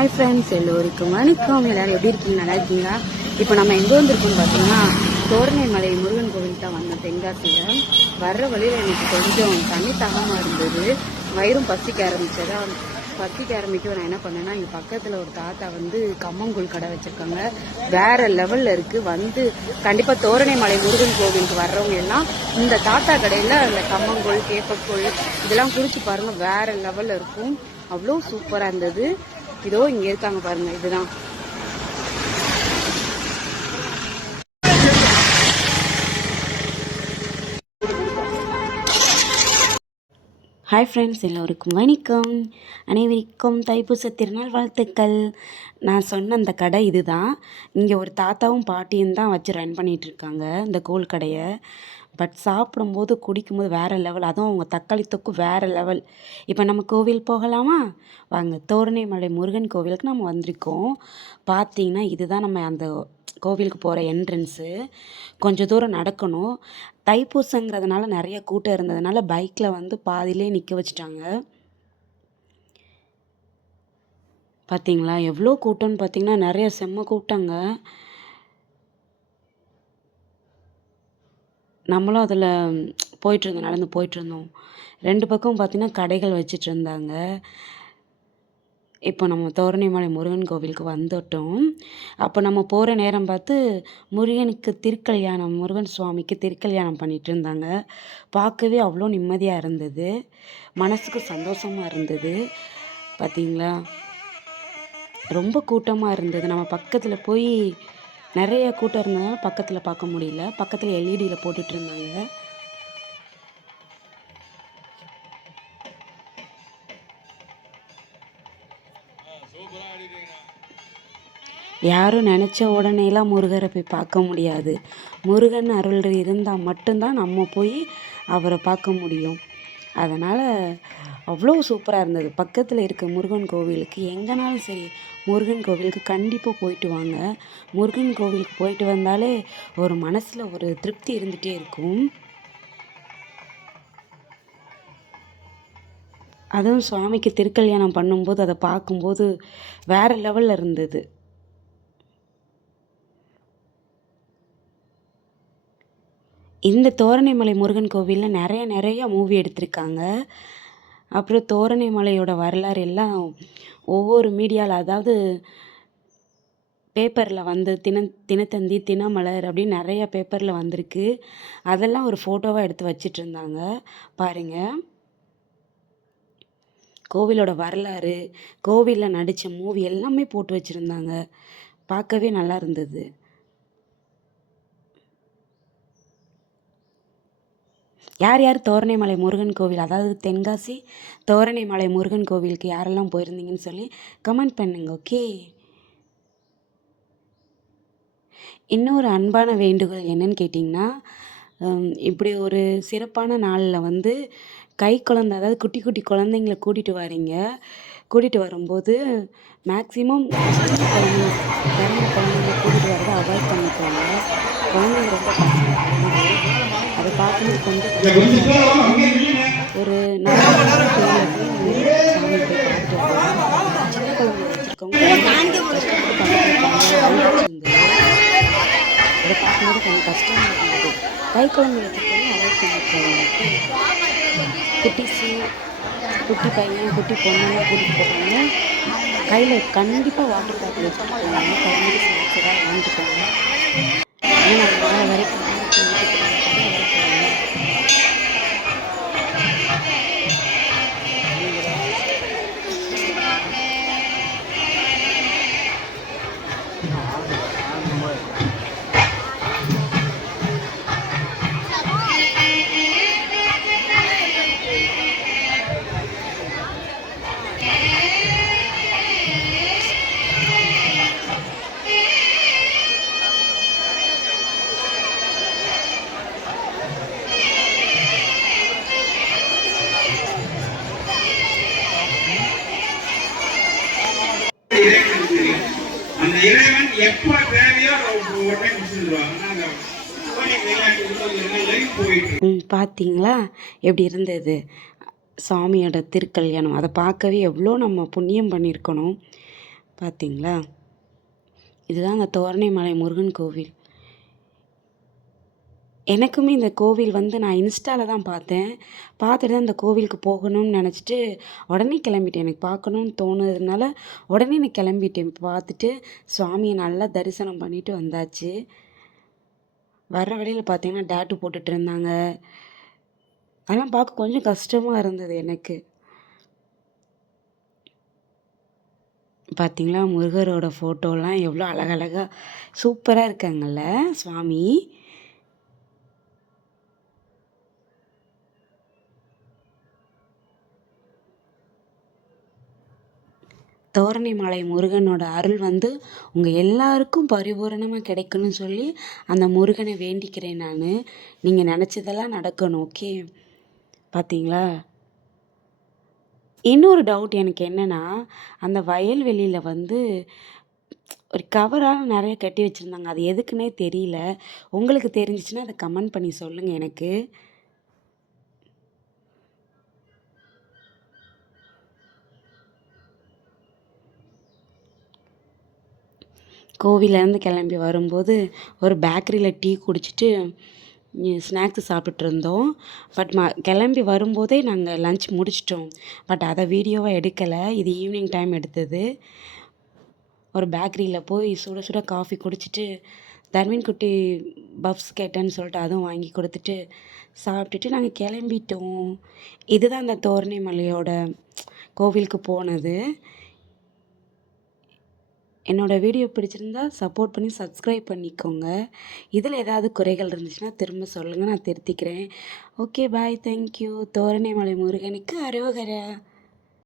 Hi friends, எல்லோருக்கும் வணக்கம். எல்லோரும் எப்படி இருக்கீங்க? நல்லா இருக்கீங்களா? இப்போ நம்ம எங்கே வந்திருக்கோம்னு பார்த்தீங்கன்னா தோரணைமலை முருகன் கோவில் தான் வந்தோம். தென்காசியில் வர்ற வழியில் எனக்கு கொஞ்சம் தண்ணி தாகமாக இருந்தது. வயிறும் பசிக்க ஆரம்பிக்கும். நான் என்ன பண்ணேன்னா, இங்கே பக்கத்தில் ஒரு தாத்தா கம்மங்கூழ் கடை வச்சுருக்காங்க. வேறு லெவலில் இருக்குது. கண்டிப்பாக தோரணைமலை முருகன் கோவிலுக்கு வர்றவங்க எல்லாம் இந்த தாத்தா கடையில் அந்த கம்மங்கூழ், கேப்பக்கூழ் இதெல்லாம் குடிச்சு பாருங்கள். வேறு லெவலில் இருக்கும். அவ்வளோ சூப்பராக இருந்தது. இதோ இங்க இருக்காங்க பாருங்க. இதுதான் ஹாய் ஃப்ரெண்ட்ஸ், எல்லோருக்கும் வணக்கம். அனைவருக்கும் தைப்பூச திருநாள் வாழ்த்துக்கள். நான் சொன்ன அந்த கடை இதுதான். இங்கே ஒரு தாத்தாவும் பாட்டியும் தான் வச்சு ரன் பண்ணிகிட்ருக்காங்க இந்த கூழ் கடையை. பட் சாப்பிடும்போது குடிக்கும்போது வேறு லெவல். அதுவும் அவங்க தக்காளி தொக்கு வேறு லெவல். இப்போ நம்ம கோவில் போகலாமா? வாங்க. தோரணைமலை முருகன் கோவிலுக்கு நம்ம வந்திருக்கோம். பார்த்தீங்கன்னா இதுதான் நம்ம அந்த கோவிலுக்கு போகிற என்ட்ரன்ஸு. கொஞ்சம் தூரம் நடக்கணும். தைப்பூசங்கிறதுனால நிறைய கூட்டம் இருந்ததுனால பைக்கில் பாதியிலே நிற்க வச்சுட்டாங்க. பார்த்தீங்களா எவ்வளோ கூட்டம்னு? பார்த்தீங்கன்னா நிறைய செம்ம கூட்டங்க. நம்மளும் அதில் நடந்து போயிட்டுருந்தோம். 2 பக்கம் பார்த்திங்கன்னா கடைகள் வச்சுட்டு இருந்தாங்க. இப்போ நம்ம தோரணைமலை முருகன் கோவிலுக்கு வந்துட்டோம். அப்போ நம்ம போகிற நேரம் பார்த்து முருகனுக்கு திருக்கல்யாணம், முருகன் சுவாமிக்கு திருக்கல்யாணம் பண்ணிகிட்டு இருந்தாங்க. பார்க்கவே அவ்வளோ நிம்மதியாக இருந்தது. மனசுக்கு சந்தோஷமாக இருந்தது. பார்த்திங்களா ரொம்ப கூட்டமாக இருந்தது. நம்ம பக்கத்தில் போய் நிறைய கூட்டம் இருந்ததுனால பக்கத்தில் பார்க்க முடியல. பக்கத்தில் எல்இடியில் போட்டுட்டு இருந்தாங்க. யாரும் நினச்ச உடனேலாம் முருகரை போய் பார்க்க முடியாது. முருகன் அருள் இருந்தால் மட்டும்தான் நம்ம போய் அவரை பார்க்க முடியும். அதனால் அவ்வளோ சூப்பராக இருந்தது. பக்கத்தில் இருக்க முருகன் கோவிலுக்கு எங்கேனாலும் சரி, முருகன் கோவிலுக்கு கண்டிப்பாக போயிட்டு வாங்க. முருகன் கோவிலுக்கு போயிட்டு வந்தாலே ஒரு மனசில் ஒரு திருப்தி இருந்துகிட்டே இருக்கும். அதுவும் சுவாமிக்கு திருக்கல்யாணம் பண்ணும்போது அதை பார்க்கும்போது வேறு லெவலில் இருந்தது. இந்த தோரணைமலை முருகன் கோவிலில் நிறைய மூவி எடுத்திருக்காங்க. அப்புறம் தோரணைமலையோட வரலாறு எல்லாம் ஒவ்வொரு மீடியாவில், அதாவது பேப்பரில் தினத்தந்தி, தினமலர் அப்படின்னு நிறைய பேப்பரில் வந்திருக்கு. அதெல்லாம் ஒரு ஃபோட்டோவாக எடுத்து வச்சிட்டு இருந்தாங்க பாருங்கள். கோவிலோட வரலாறு, கோவிலில் நடித்த மூவி எல்லாமே போட்டு வச்சுருந்தாங்க. பார்க்கவே நல்லா இருந்தது. யார் யார் தோரணைமலை முருகன் கோவில், அதாவது தென்காசி தோரணைமலை முருகன் கோவிலுக்கு யாரெல்லாம் போயிருந்தீங்கன்னு சொல்லி கமெண்ட் பண்ணுங்க. ஓகே. இன்னொரு அன்பான வேண்டுகோள் என்னன்னு கேட்டிங்கன்னா, இப்படி ஒரு சிறப்பான நாளில் கை குழந்தை, அதாவது குட்டி குட்டி குழந்தைங்கள கூட்டிகிட்டு வரும்போது மேக்ஸிமம் பிறந்த குழந்தைங்கள கூட்டிகிட்டு வரதை அவாய்ட் பண்ணிக்கோங்க. குழந்தைங்க ரொம்ப கஷ்டப்படுது. அதை பார்க்கும்போது கொஞ்சம் ஒரு சாமி போய் பார்த்துட்டு வரலாம். சின்ன குழந்தை வச்சுருக்கவங்க அதை பார்க்கும்போது கொஞ்சம் கஷ்டமாக இருந்தது. கை குழந்தை வச்சுருக்கவங்க அவாய்ட் பண்ணிக்கோங்க. குட்டி பையன், குட்டி பொண்ணெல்லாம் கூட்டிகிட்டு போகிறாங்க. கையில் கண்டிப்பாக வாட்டர் பாட்டில் வச்சுட்டு போவாங்க. குழந்தைக்கு ஸ்நாக்ஸ் ஏதாவது வாங்கிட்டு ஏன்னா நாளை வரைக்கும் அந்த இறைவன் எப்ப தேவையோ உடனே முடிச்சுடுவாங்க. பார்த்தீங்களா எப்படி இருந்தது சாமியோட திருக்கல்யாணம்? அதை பார்க்கவே எவ்வளோ நம்ம புண்ணியம் பண்ணியிருக்கணும். பார்த்தீங்களா? இதுதான் அந்த தோரணைமலை முருகன் கோவில். எனக்குமே இந்த கோவில் வந்து நான் இன்ஸ்டால தான் பார்த்தேன். பார்த்துட்டு தான் இந்த கோவிலுக்கு போகணும்னு நெனச்சுட்டு உடனே கிளம்பிட்டேன். எனக்கு பார்க்கணும்னு தோணுனதுனால உடனே நான் கிளம்பிட்டேன். பார்த்துட்டு சுவாமிய நல்லா தரிசனம் பண்ணிட்டு வந்தாச்சு. வர்ற வழியில பார்த்தீங்கன்னா, டாட்டூ போட்டுட்டு இருந்தாங்க. அதெல்லாம் பார்க்க கொஞ்சம் கஷ்டமா இருந்தது எனக்கு. பார்த்தீங்களா, முருகரோட ஃபோட்டோலாம் எவ்வளோ அழகழகா சூப்பரா இருக்காங்கல்ல சுவாமி. தோரணைமலை முருகனோட அருள் வந்து உங்க எல்லாருக்கும் பரிபூரணமா கிடைக்கணும்னு சொல்லி அந்த முருகனை வேண்டிக்கிறேன் நானு. நீங்க நெனச்சதெல்லாம் நடக்கணும். ஓகே. பார்த்தீங்களா? இன்னொரு டவுட் எனக்கு என்னன்னா, அந்த வயல்வெளியில வந்து ஒரு கவரால நெறைய கட்டி வச்சிருந்தாங்க. அது எதுக்குன்னே தெரியல. உங்களுக்கு தெரிஞ்சுச்சுன்னா அத கமெண்ட் பண்ணி சொல்லுங்க எனக்கு. கோவில்லேருந்து கிளம்பி வரும்போது ஒரு பேக்கரியில் டீ குடிச்சிட்டு ஸ்நாக்ஸ் சாப்பிட்டுருந்தோம். பட் கிளம்பி வரும்போதே நாங்கள் லஞ்ச் முடிச்சிட்டோம். பட் அதை வீடியோவாக எடுக்கலை. இது ஈவினிங் டைம் எடுத்தது. ஒரு பேக்கரியில் போய் சுட சுட காஃபி குடிச்சிட்டு தர்வின் குட்டி பப்ஸ் கேட்டேன்னு சொல்லிட்டு அதுவும் வாங்கி கொடுத்துட்டு சாப்பிட்டுட்டு நாங்கள் கிளம்பிட்டோம். இதுதான் அந்த தோரணைமலையோட கோவிலுக்கு போனது. என்னோடய வீடியோ பிடிச்சிருந்தா சப்போர்ட் பண்ணி சப்ஸ்கிரைப் பண்ணிக்கோங்க. இதில் ஏதாவது குறைகள் இருந்துச்சுன்னா திரும்ப சொல்லுங்கள், நான் திருத்திக்கிறேன். Okay bye, thank you. தோரணைமலை முருகனுக்கு அரோகரா.